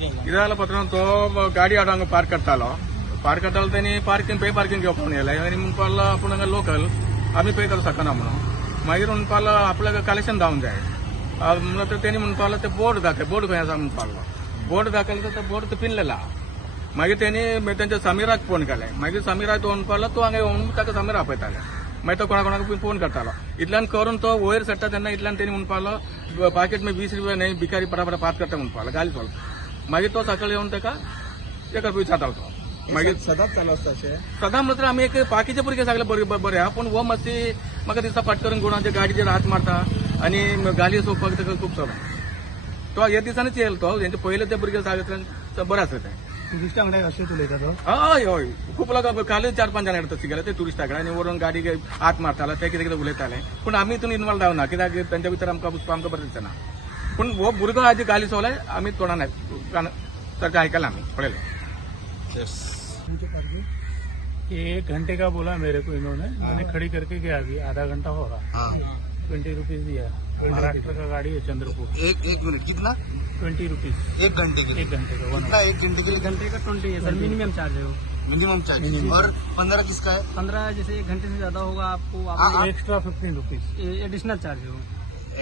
ಇದಾಗಲ್ಲ ಪತ್ರ ಗಾಡಿ ಆಡಂಗ ಪಾರ್ಕ್ करतालो त्यांनी पार्किंग पे पार्किंग घेवपाक येयला आनी म्हणपाक आपूण हांगा लोकल आमी पे करूं शकना म्हणून मागीर म्हणपाक आपल्याक कलेक्शन जावंक जाय म्हणून तेणी म्हणपाक ते बोर्ड दाखय बोर्ड खंय आसा म्हणपाक बोर्ड दाखयलो तर बोर्ड तो पिनलेला मागीर तेणी तेंच्या समिराक फोन केले मागीर समिराक तो म्हणपाक तूं हांगा येवन ताका समीर आपयताले मागीर तो कोणाक फोन करतालो इतल्यान करून तो वयर सट्टा तेन्ना इतल्यान तेणी म्हणपाक पाकीट में 20 रुपया न्ही भिकारी बराबर पास करता म्हणपाक गाली चलता मागीर तो सकाळी येवन ताका विचारतालो तो मागीर सदांच चालू आसता अशें सदां म्हणल्यार आमी एक बाकीचे भुरगे सगळे बरे आहा पूण हो मातशी म्हाका दिसता पटकन गुणाचे गाडयेचेर हात मारता आनी गाली सोंपपाक ताका खूब चलता तो हे दिसांनीच येयलो तो हेंचे पयले ते भुरगे सगळे बरे आसा ते टुरिस्टा कडेन अशेंच उलयता तो हय हय खूब लोक काल 4-5 जाणां तशी गेले ते टुरिस्टा कडेन आनी व्हरून गाडी हात मारताले ते कितें कितें उलयताले पूण आमी हितून इनवॉल्व जावना कित्याक तेंच्या भितर आमकां बरें दिसना पूण हो भुरगो आज गाली चोवले आमी तोंडान सारकें आयकलां आमी पळयलें ये 1 घंटे का बोला मेरे को इन्होंने मैंने खड़ी करके गया अभी आधा घंटा हो रहा 20 रुपीज दिया महाराष्ट्र का गाड़ी है चंद्रपुर एक मिनट कितना 20 रुपीज 1 घंटे के लिए 1 घंटे का कितना 1 घंटे के लिए घंटे का 20 है सर मिनिमम चार्ज है वो मिनिमम चार्ज और 15 किसका है 15 जैसे 1 घंटे से ज्यादा होगा आपको एक्स्ट्रा 15 रुपीज एडिशनल चार्ज है वो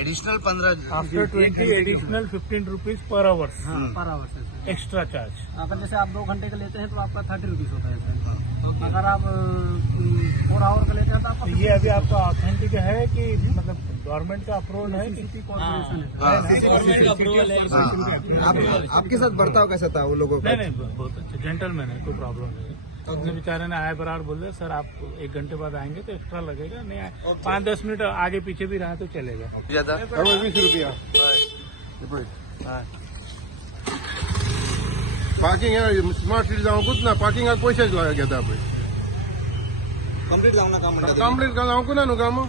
additional 15 after 20 additional 15 rupees per hour हाँ पर आवर से एक्स्ट्रा चार्ज अगर जैसे आप 2 घंटे का लेते हैं तो आपका 30 रुपीज होता है सर अगर आप 4 आवर का लेते हैं तो आपका ये अभी आपका ऑथेंटिक है कि मतलब गवर्नमेंट का अप्रूवल है सिटी कॉर्पोरेशन है आपके साथ बर्ताव कैसा था वो लोगों का नहीं बहुत अच्छा जेंटलमैन है कोई प्रॉब्लम नहीं उसने बेचारे ने आए बराबर बोल दिया सर आप 1 घंटे बाद आएंगे तो एक्स्ट्रा लगेगा नहीं 5-10 मिनट आगे पीछे भी रहा तो चलेगा 20 रुपया पार्किंग स्मार्ट सिटी जावंकूच ना पार्किंगाक पयशेच घेता पळय कंप्लीट जाऊ नका कंप्लीट जावंकू ना न्हू काम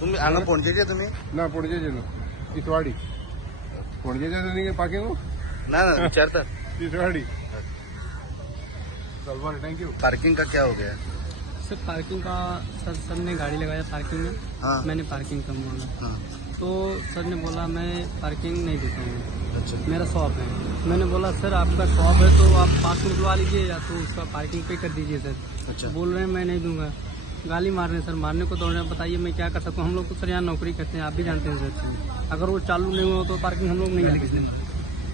तुम्ही हांगा पणजेचे तुम्ही ना पणजेचे न्हू तिसवाडी पणजेचे पार्किंग ना विचारतात तिसवाडी चल बरें थैंक यू पार्किंग का क्या हो गया सर पार्किंग का सर ने गाड़ी लगाया पार्किंग में हाँ। मैंने पार्किंग कम बोला हाँ तो सर ने बोला मैं पार्किंग नहीं देता हूँ अच्छा मेरा शॉप है मैंने बोला सर आपका शॉप है तो आप पास में उठवा लीजिए या तो उसका पार्किंग पे कर दीजिए सर अच्छा बोल रहे हैं मैं नहीं दूंगा गाली मार रहे हैं सर मारने को दौड़ रहे हैं बताइए मैं क्या कर सकता हूँ हम लोग तो सर यहाँ नौकरी करते हैं आप भी जानते हैं सर अगर वो चालू नहीं हुआ तो पार्किंग हम लोग नहीं आते थे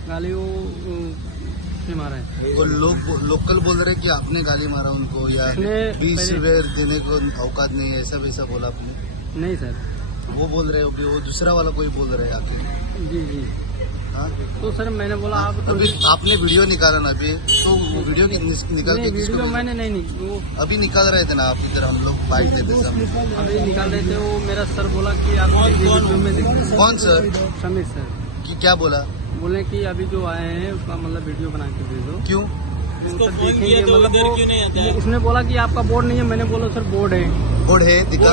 गाली वो मारा है वो लोकल बोल रहे कि आपने गाली मारा उनको या 20 रुपये देने को औकात नहीं है ऐसा वैसा बोला आपने नहीं सर वो बोल रहे हो कि वो दूसरा वाला कोई बोल रहे हैं आके जी जी हाँ तो सर मैंने बोला आप अभी आपने वीडियो निकाला ना अभी तो वो वीडियो निकाल के वीडियो किसको मैंने नहीं वो अभी निकाल रहे थे ना आप इधर हम लोग बाइक लेते समय अभी निकाल रहे थे वो मेरा सर बोला कि आप वीडियो में देखिए कौन सर समीर सर कि क्या बोला बोले कि अभी जो आए हैं उसका मतलब वीडियो बना के भेजो क्यों सर देखेंगे मतलब उसने बोला कि आपका बोर्ड नहीं है मैंने बोला सर बोर्ड है बोर्ड है दिखा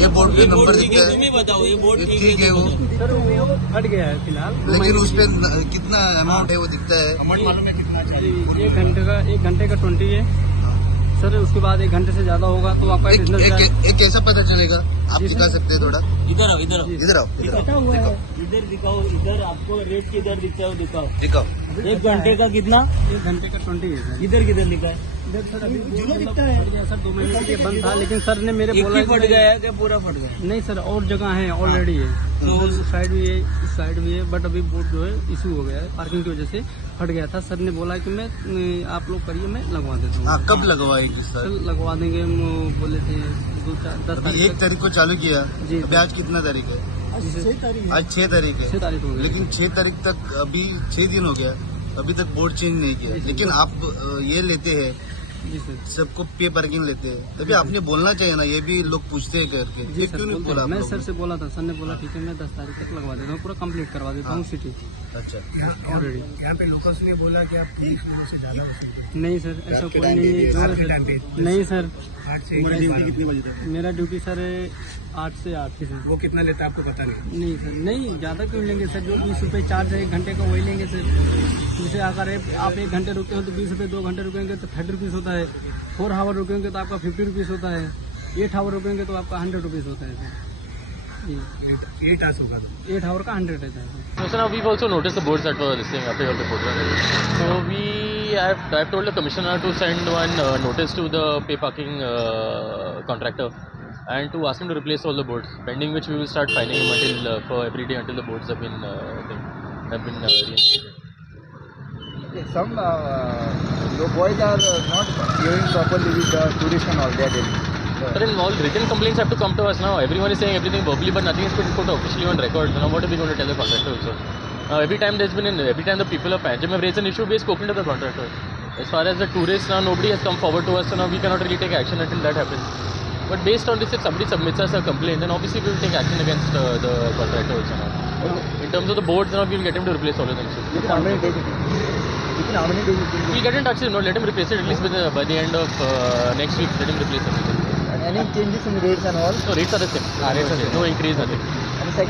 ये बोर्ड पे नंबर दिखता है ठीक है वो सर वो हट गया है फिलहाल लेकिन उस पे कितना अमाउंट है वो दिखता है जी 1 घंटे का 20 है सर उसके बाद 1 घंटे से ज्यादा होगा तो आपका एक कैसा पता चलेगा आप दिखा सकते हैं थोड़ा इधर आओ इधर आओ इधर दिखाओ इधर आपको रेट किधर दिखता है दिखाओ 1 घंटे का कितना 1 घंटे का 20 है सर इधर किधर लिखा है इधर सर अभी दिखता है सर 2 महीने के लिए बंद था लेकिन सर ने मेरे बोला फट गया है पूरा फट गया नहीं सर और जगह है ऑलरेडी है तो उस साइड भी है इस साइड भी है बट अभी बोर्ड जो है इशू हो गया है पार्किंग की वजह से फट गया था सर ने बोला कि मैं आप लोग करिए मैं लगवा देता हूँ कब लगवाएंगे सर लगवा देंगे बोले थे 10 तारीख 1 तारीख को चालू किया जी अभी आज कितना तारीख है आज 6 तारीख है 6 तारीख हो गई लेकिन 6 तारीख तक अभी 6 दिन हो गया अभी तक बोर्ड चेंज नहीं किया लेकिन आप ये लेते हैं जी सर सबको पे पार्किंग लेते हैं तभी आपने बोलना चाहिए ना ये भी लोग पूछते हैं करके जी ये सर क्यों नहीं बोलते बोला हैं। मैं आप सर लोगों से बोला था सर ने बोला ठीक है मैं 10 तारीख तक लगवा देता हूँ पूरा कंप्लीट करवा देता हूँ सिटी ने? अच्छा ऑलरेडी यहाँ पे लोकल्स ने बोला कि आप 30 लोगों से ज्यादा वसूल नहीं सर ऐसा कोई नहीं है नहीं सर कितने बजे तक मेरा ड्यूटी सर 8 से 8 की सर वो कितना लेता है आपको पता नहीं नहीं सर नहीं ज़्यादा क्यों लेंगे सर जो 20 रुपये चार्ज है 1 घंटे का वही लेंगे सर जैसे अगर आप 1 घंटे रुके हो तो 20 रुपये 2 घंटे रुकेंगे तो 30 रुपीज़ होता है 4 आवर रुकेंगे तो आपका 50 रुपीज़ होता है 8 आवर रुकेंगे तो आपका 100 रुपीज़ होता है सर 8 hours होगा 8 आवर का 100 रहता है. So now we've also noticed the boards that were this thing after your report. So I've told the commissioner to send one notice to the pay parking contractor and to ask him to replace all the boards. Pending which we will start fining him until for every day until the boards have been reinstated. Some the boys are not behaving properly with the tourists and all that. But in all written complaints have to come to us now. Everyone is saying everything verbally, but nothing is put officially on record. So now what are we going to tell the contractor also? Now every time every time the people of Panjim have raised an issue, we have spoken to the contractor. As far as the tourists, now nobody has come forward to us, so now we cannot really take action until that happens. But based on this, if somebody submits us a complaint, then obviously we will take action against the contractor also now. In terms of the boards, now we will get him to replace all of them. Within how many days? We'll get in touch with him, let him replace it at least by the end of next week. Let him replace everything. And any changes in rates and all? No, rates are the same. No increase, nothing.